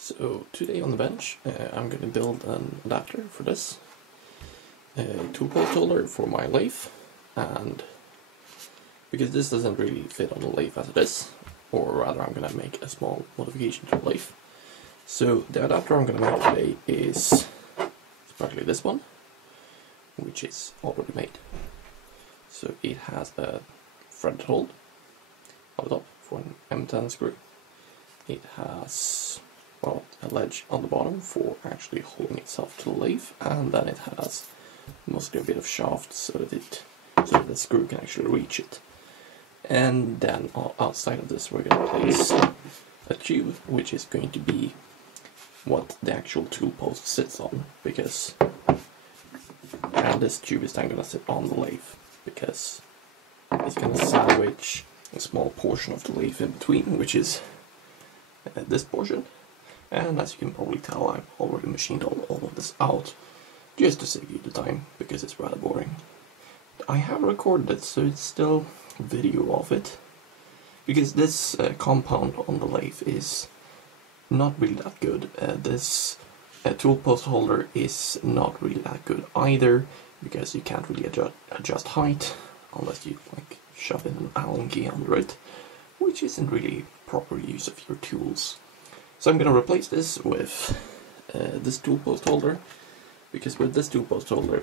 So today on the bench I'm going to build an adapter for this, a tool post holder for my lathe, and because this doesn't really fit on the lathe as it is, or rather I'm going to make a small modification to the lathe. So the adapter I'm going to make today is partly this one, which is already made. So it has a threaded hole on the top for an M10 screw. It has, well, a ledge on the bottom for actually holding itself to the lathe, and then it has mostly a bit of shaft so that the screw can actually reach it. And then outside of this we're going to place a tube, which is going to be what the actual tool post sits on, because and this tube is then going to sit on the lathe, because it's going to sandwich a small portion of the lathe in between, which is this portion. And as you can probably tell, I've already machined all of this out just to save you the time, because it's rather boring. I have recorded it, so it's still video of it, because this compound on the lathe is not really that good. This tool post holder is not really that good either, because you can't really adjust height unless you like shove in an Allen key under it, which isn't really proper use of your tools. So I'm going to replace this with this tool post holder, because with this tool post holder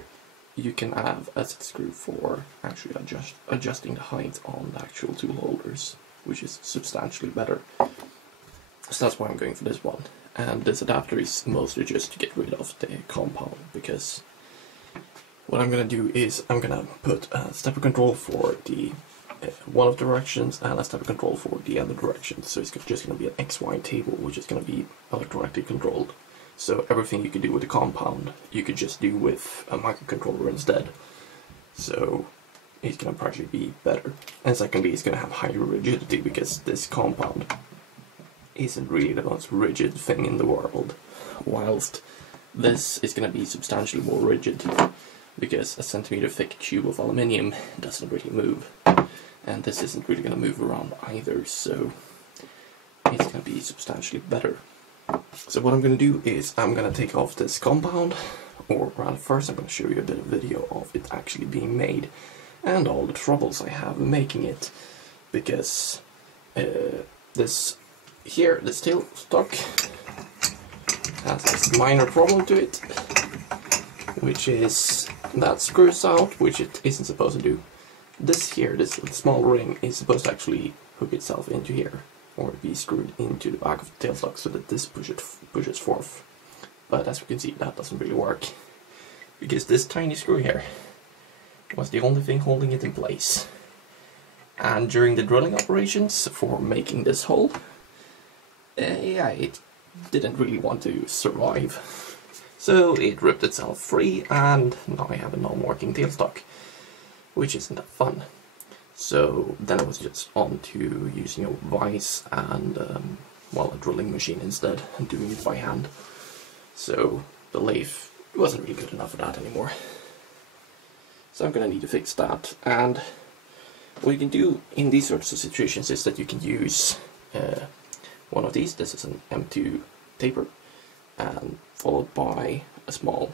you can have a set screw for actually adjusting the height on the actual tool holders, which is substantially better. So that's why I'm going for this one. And this adapter is mostly just to get rid of the compound, because what I'm going to do is I'm going to put a stepper control for the one of the directions and a stepper control for the other direction. So it's just going to be an XY table, which is going to be electronically controlled. So everything you could do with the compound, you could just do with a microcontroller instead. So it's going to probably be better. And secondly, it's going to have higher rigidity, because this compound isn't really the most rigid thing in the world, whilst this is going to be substantially more rigid, because a centimeter thick tube of aluminium doesn't really move, and this isn't really going to move around either, so it's going to be substantially better. So what I'm going to do is I'm going to take off this compound, or rather first I'm going to show you a bit of video of it actually being made, and all the troubles I have making it, because this tailstock has this minor problem to it, which is that screws out, which it isn't supposed to do. This here, this small ring, is supposed to actually hook itself into here, or be screwed into the back of the tailstock so that this pushes forth. But as you can see, that doesn't really work, because this tiny screw here was the only thing holding it in place. And during the drilling operations for making this hole, yeah, it didn't really want to survive. So it ripped itself free, and now I have a non-working tailstock, which isn't that fun. So then I was just on to using a vise and, well, a drilling machine instead, and doing it by hand. So the lathe wasn't really good enough for that anymore. So I'm gonna need to fix that, and what you can do in these sorts of situations is that you can use one of these. This is an M2 taper, and followed by a small,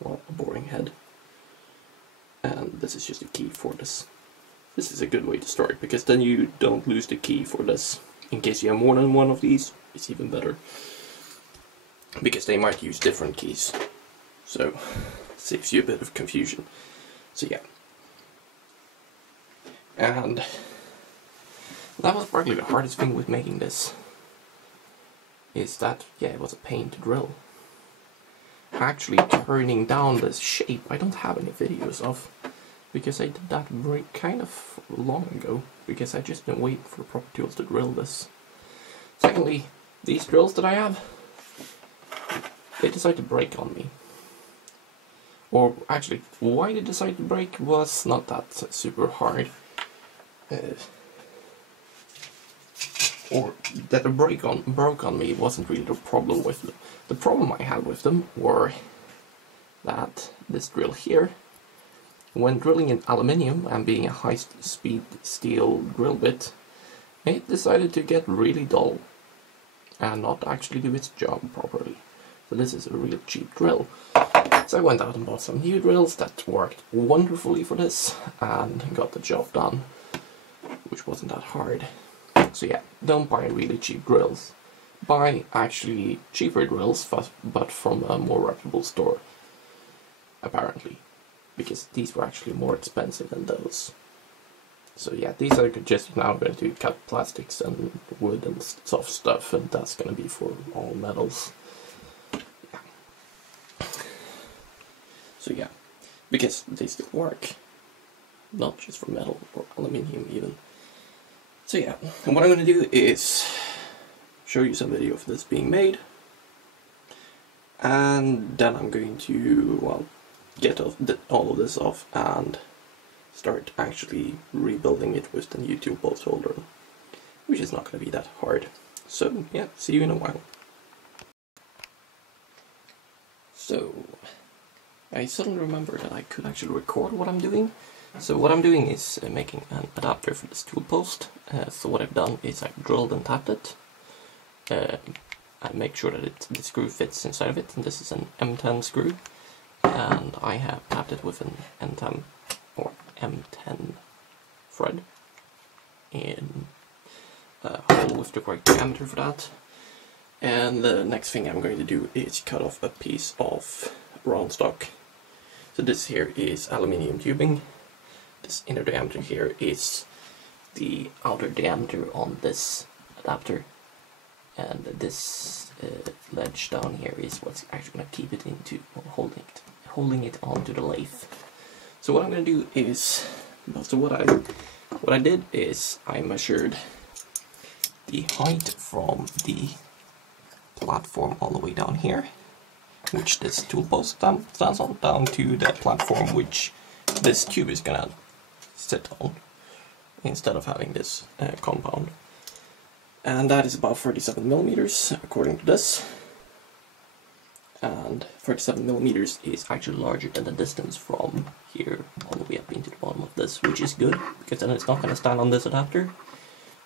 well, a boring head. And this is just a key for this. This is a good way to start, because then you don't lose the key for this. In case you have more than one of these, it's even better, because they might use different keys. So it saves you a bit of confusion. So yeah. And that was probably the hardest thing with making this, is that, yeah, it was a pain to drill. Actually turning down this shape, I don't have any videos of, because I did that kind of long ago, because I just been waiting for the proper tools to drill this. Secondly, these drills that I have, they decided to break on me. Or actually, why they decided to break was not that super hard. Or that they broke on me wasn't really the problem with them. The problem I had with them were that this drill here, when drilling in aluminium and being a high-speed steel drill bit, it decided to get really dull. and not actually do its job properly. So this is a real cheap drill. So I went out and bought some new drills that worked wonderfully for this and got the job done, which wasn't that hard. So yeah, don't buy really cheap drills. Buy actually cheaper drills, but from a more reputable store, apparently, because these were actually more expensive than those. So yeah, these are just now going to cut plastics and wood and soft stuff, and that's going to be for all metals. Yeah. So yeah, because they still work, not just for metal or aluminium even. So yeah, and what I'm going to do is show you some video of this being made, and then I'm going to, well, get all of this off and start actually rebuilding it with the new tool post holder, which is not going to be that hard. So yeah, see you in a while. So I suddenly remembered that I could actually record what I'm doing. So what I'm doing is making an adapter for this tool post. So what I've done is I've drilled and tapped it. I make sure that the screw fits inside of it, and this is an M10 screw, and I have tapped it with an N10 or M10 thread in a hole with the correct diameter for that. And the next thing I'm going to do is cut off a piece of round stock. So this here is aluminium tubing. This inner diameter here is the outer diameter on this adapter, and this ledge down here is what's actually going to keep it into holding it onto the lathe. So what I'm going to do is, so what I did is I measured the height from the platform all the way down here, which this tool post stands on, down to the platform which this tube is going to sit on, instead of having this compound. And that is about 37 millimeters according to this. And 37 millimeters is actually larger than the distance from here all the way up into the bottom of this, which is good, because then it's not going to stand on this adapter.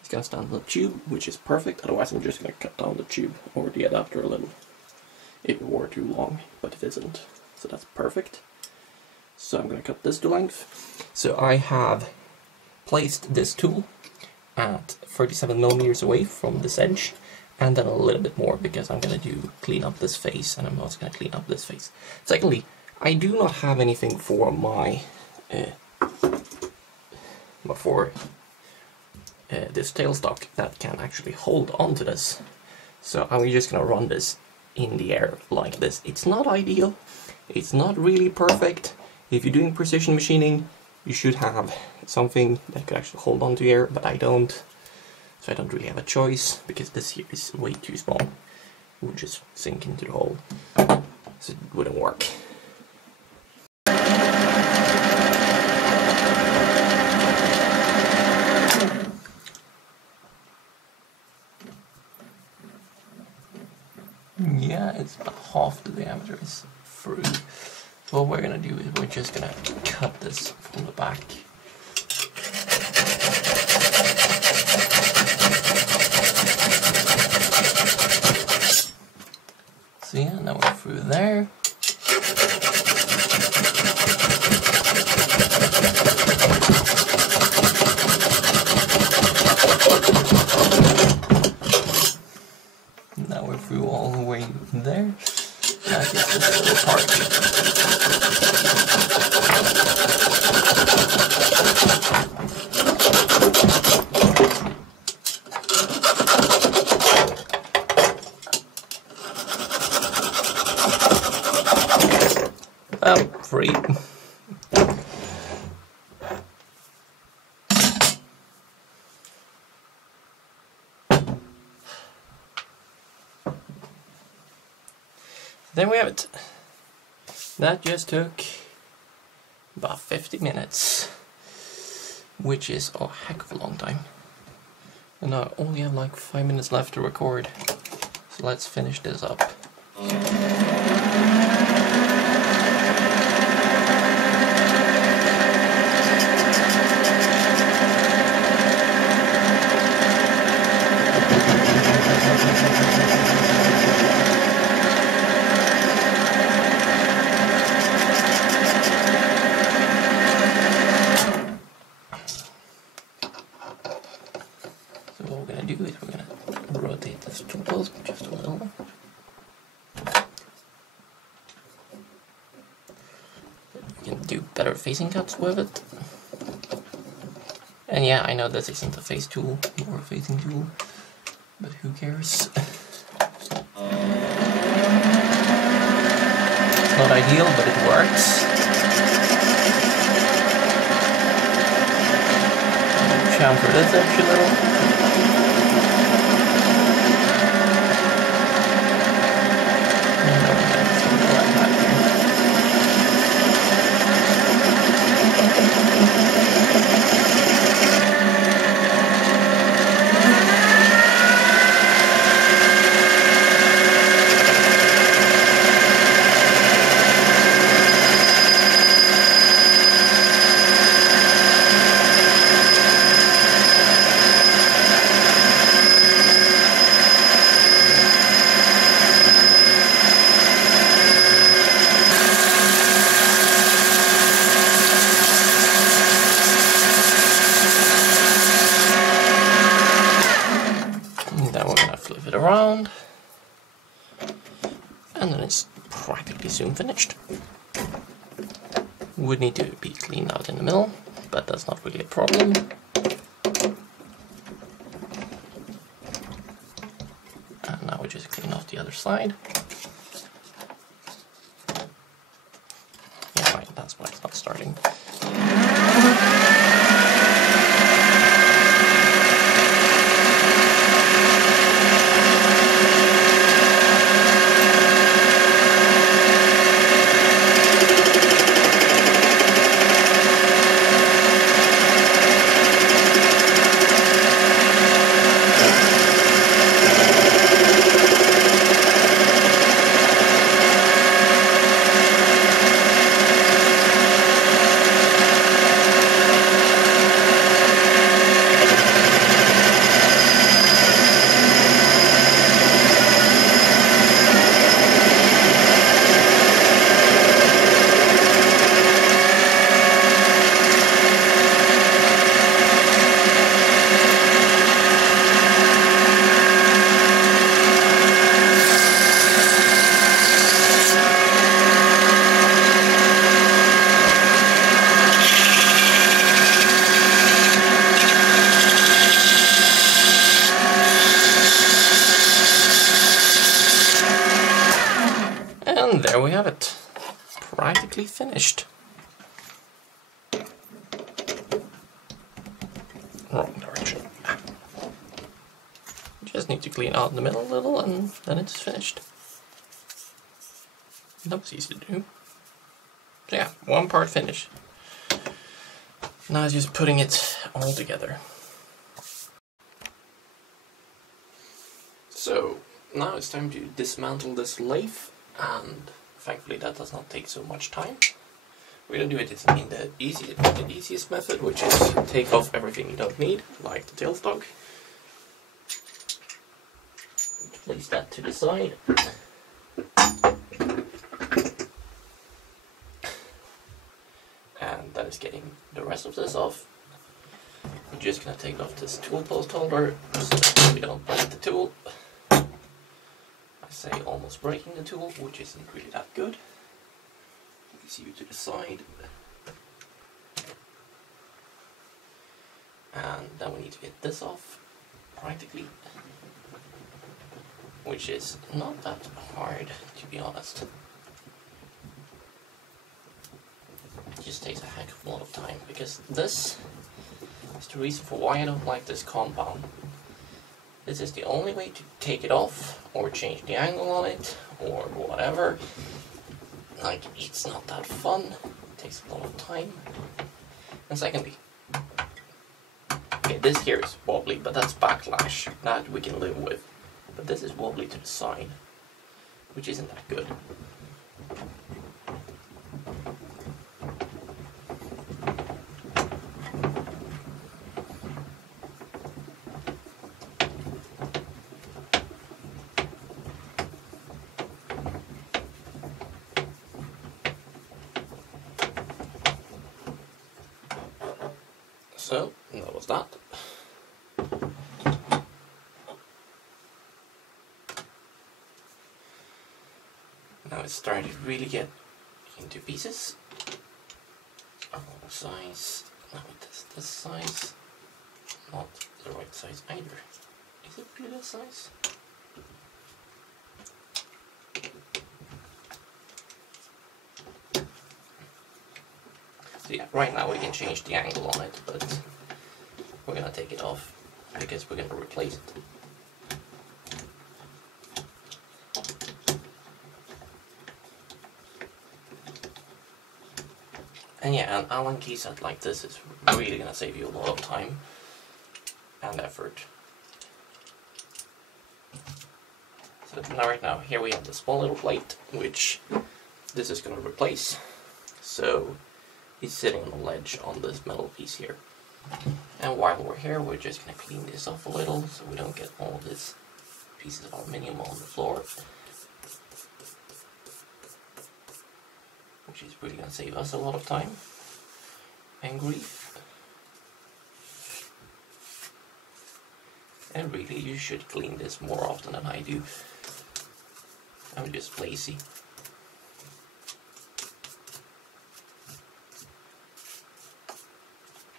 It's going to stand on the tube, which is perfect. Otherwise I'm just going to cut down the tube or the adapter a little if it were too long, but it isn't. So that's perfect. So I'm going to cut this to length. So I have placed this tool at 37 millimeters away from this edge, and then a little bit more because I'm going to clean up this face, and I'm also going to clean up this face. Secondly, I do not have anything for my this tailstock that can actually hold onto this. So I'm just going to run this in the air like this. It's not ideal, it's not really perfect. If you're doing precision machining, you should have something that could actually hold on to air, but I don't. So I don't really have a choice, because this here is way too small. It would just sink into the hole, so it wouldn't work. Yeah, it's about half the diameter is through. What we're gonna do is we're just gonna cut this from the back. So yeah, now we're through there. Now we're through all the way there. That is this little part. Free. There we have it. That just took about 50 minutes, which is a heck of a long time. And I only have like 5 minutes left to record, so let's finish this up. rotate this tool post just a little. You can do better facing cuts with it. And yeah, I know this isn't a face tool or a facing tool, but who cares? It's not ideal, but it works. Chamfer this edge a little. Around, and then it's practically soon finished. Would need to be cleaned out in the middle, but that's not really a problem. And now we just clean off the other side. Yeah, right, that's why it's not starting. And there we have it, practically finished. Wrong direction. Just need to clean out the middle a little and then it's finished. That was easy to do. So yeah, one part finished. Now it's just putting it all together. So now it's time to dismantle this lathe. And thankfully that does not take so much time. We're going to do it in the easiest method, which is take off everything you don't need, like the tailstock. Place that to the side. And that is getting the rest of this off. We're just going to take off this tool post holder so that we don't break the tool. Say almost breaking the tool, which isn't really that good. You can see you to the side. And then we need to get this off, practically. Which is not that hard, to be honest. It just takes a heck of a lot of time, because this is the reason for why I don't like this compound. This is the only way to take it off, or change the angle on it, or whatever. Like, it's not that fun, it takes a lot of time. And secondly, okay, this here is wobbly, but that's backlash, that we can live with. But this is wobbly to the side, which isn't that good. So, that was that. Now it's starting to really get into pieces. Oh, size. Now it is this size. Not the right size either. Is it really that size? So yeah, right now we can change the angle on it, but we're gonna take it off because we're gonna replace it. And yeah, an Allen key set like this is really gonna save you a lot of time and effort. So now, right now, here we have the small little plate, which this is gonna replace. So it's sitting on the ledge on this metal piece here. And while we're here, we're just gonna clean this off a little so we don't get all these pieces of aluminium on the floor, which is really gonna save us a lot of time and grief. And really, you should clean this more often than I do. I'm just lazy.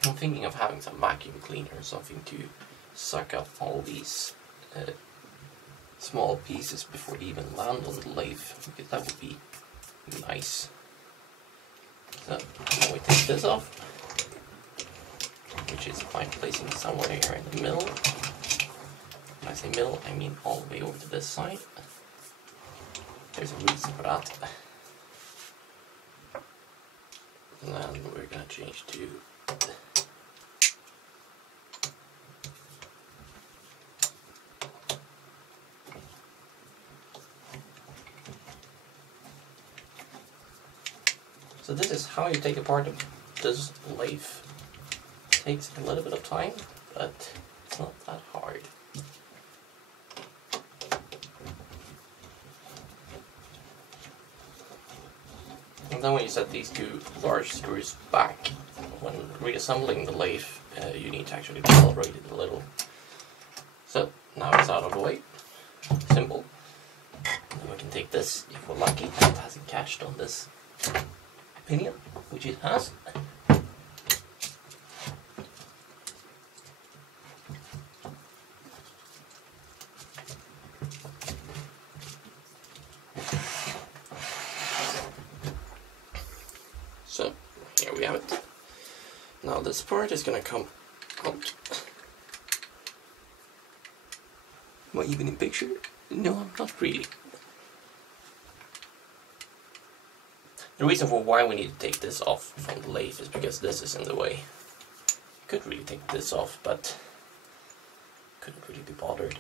I'm thinking of having some vacuum cleaner or something to suck up all these small pieces before they even land on the lathe, because that would be nice. So now we take this off, which is fine placing somewhere here in the middle. When I say middle, I mean all the way over to this side. There's a reason for that. And then we're going to change to so this is how you take apart this lathe. It takes a little bit of time, but it's not that hard. And then when you set these two large screws back, when reassembling the lathe, you need to actually calibrate it a little. So now it's out of the way. Simple. And then we can take this, if we're lucky, and it hasn't catched on this pinion, which it has. So here we have it. Now this part is going to come out. Am I even in picture? No, I'm not really. The reason for why we need to take this off from the lathe is because this is in the way. Could really take this off, but couldn't really be bothered.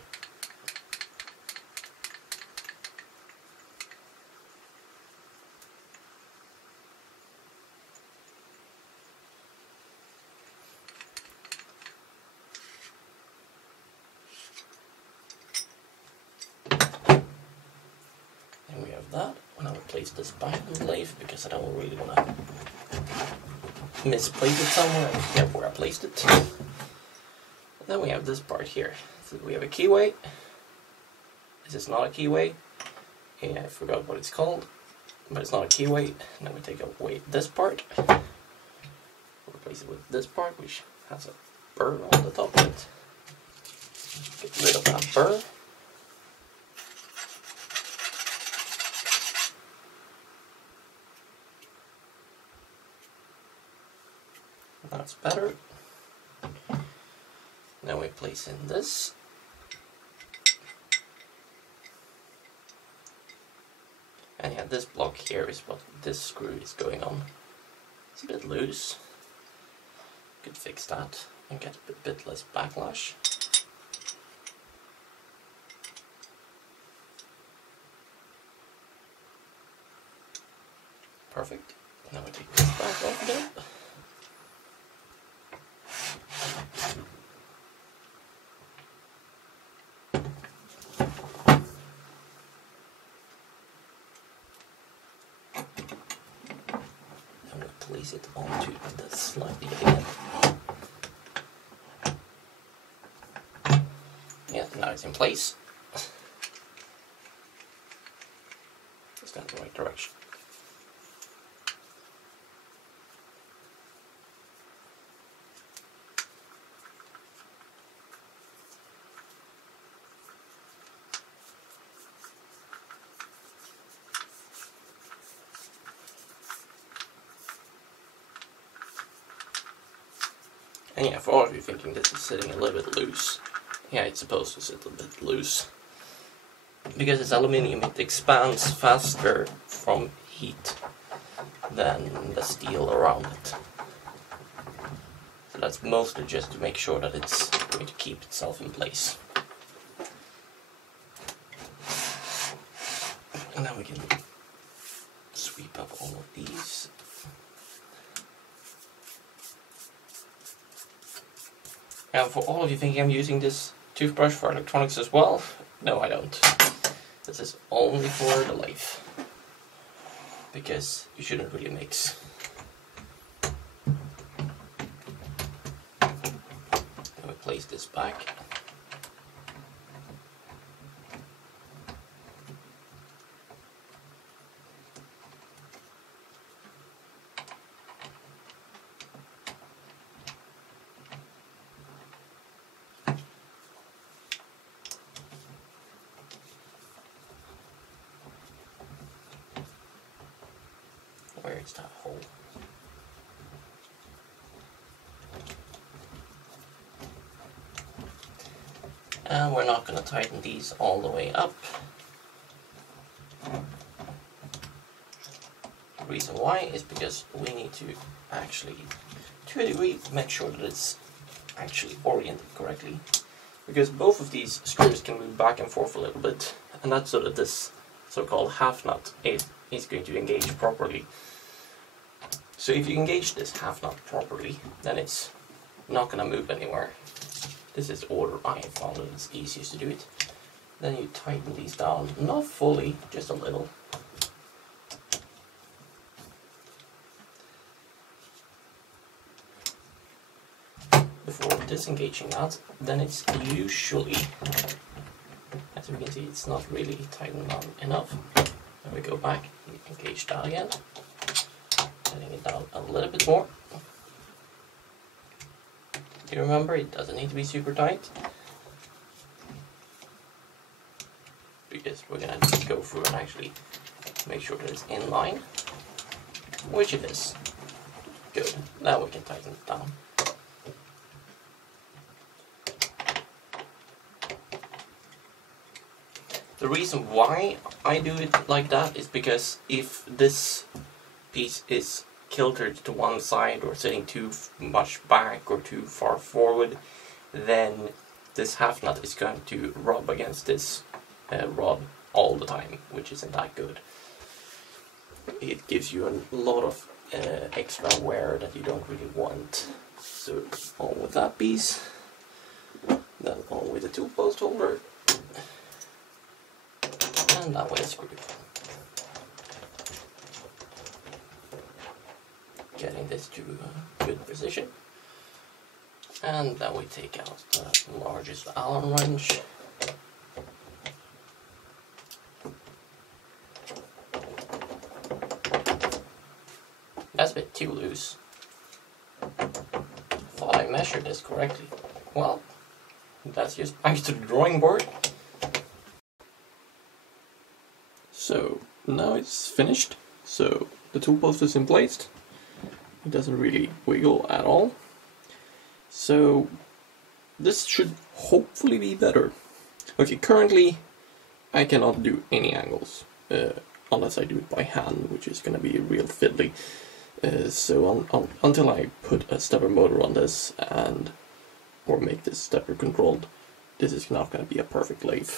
And we have that. And I will place this back in the lathe because I don't really want to misplace it somewhere. I forget where I placed it. And then we have this part here. So we have a keyway. This is not a keyway. Yeah, I forgot what it's called, but it's not a keyway. Then we take away this part. Replace it with this part, which has a burr on the top of it. Get rid of that burr. That's better. Then we place in this. And yeah, this block here is what this screw is going on. It's a bit loose. Could fix that and get a bit less backlash. Perfect. Now we take this back off again. Place it onto the slide again. Yeah, now it's in place. Is that the right direction? And yeah, for all of you thinking this is sitting a little bit loose, yeah, it's supposed to sit a bit loose. Because it's aluminium, it expands faster from heat than the steel around it. So that's mostly just to make sure that it's going to keep itself in place. And now we can sweep up all of these. And for all of you thinking I'm using this toothbrush for electronics as well, no, I don't. This is only for the lathe, because you shouldn't really mix. Then we place this back. Where is that hole? And we're not going to tighten these all the way up. The reason why is because we need to actually, to a degree, make sure that it's actually oriented correctly. Because both of these screws can move back and forth a little bit, and that's so that this so-called half nut is going to engage properly. So if you engage this half nut properly, then it's not going to move anywhere. This is the order I found that it's easiest to do it. Then you tighten these down, not fully, just a little. Before disengaging that, then it's usually, as we can see, it's not really tightened down enough. Then we go back and engage that again. Letting it down a little bit more. You remember, it doesn't need to be super tight, because we're gonna go through and actually make sure that it's in line, which it is. Good. Now we can tighten it down. The reason why I do it like that is because if this piece is kiltered to one side or sitting too much back or too far forward, then this half nut is going to rub against this rod all the time, which isn't that good. It gives you a lot of extra wear that you don't really want. So on with that piece, then on with the tool post holder, and that way screw. Getting this to a good position, and then we take out the largest Allen wrench. That's a bit too loose. Thought I measured this correctly. Well, that's just back to the drawing board. So now it's finished. So the tool post is in place. It doesn't really wiggle at all. So this should hopefully be better. Okay, currently I cannot do any angles unless I do it by hand, which is going to be real fiddly. So until I put a stepper motor on this or make this stepper controlled, this is not going to be a perfect lathe.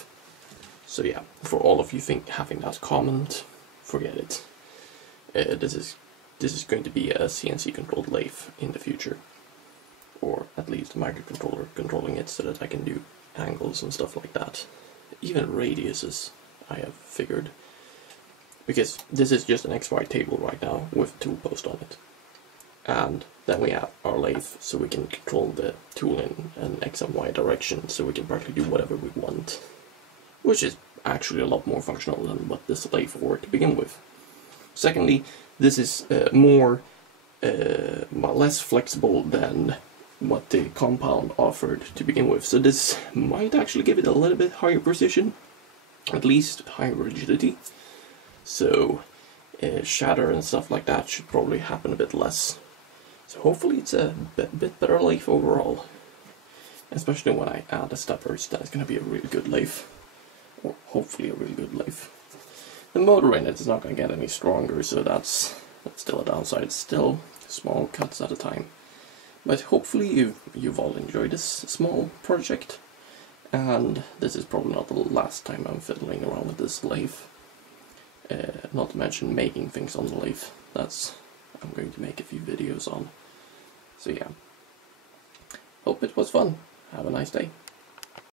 So yeah, for all of you having that comment, forget it. This is going to be a CNC controlled lathe in the future, or at least a microcontroller controlling it so that I can do angles and stuff like that. Even radiuses, I have figured. Because this is just an XY table right now with a tool post on it. And then we have our lathe, so we can control the tool in an X and Y direction, so we can practically do whatever we want. Which is actually a lot more functional than what this lathe for to begin with. Secondly, this is less flexible than what the compound offered to begin with, so this might actually give it a little bit higher precision, at least higher rigidity, so shatter and stuff like that should probably happen a bit less. So hopefully it's a bit better lathe overall, especially when I add the steppers. That's going to be a really good lathe, or hopefully a really good lathe. The motor in it is not going to get any stronger, so that's still a downside. Still small cuts at a time. But hopefully you've all enjoyed this small project, and this is probably not the last time I'm fiddling around with this lathe. Not to mention making things on the lathe. That's I'm going to make a few videos on. So yeah, hope it was fun. Have a nice day.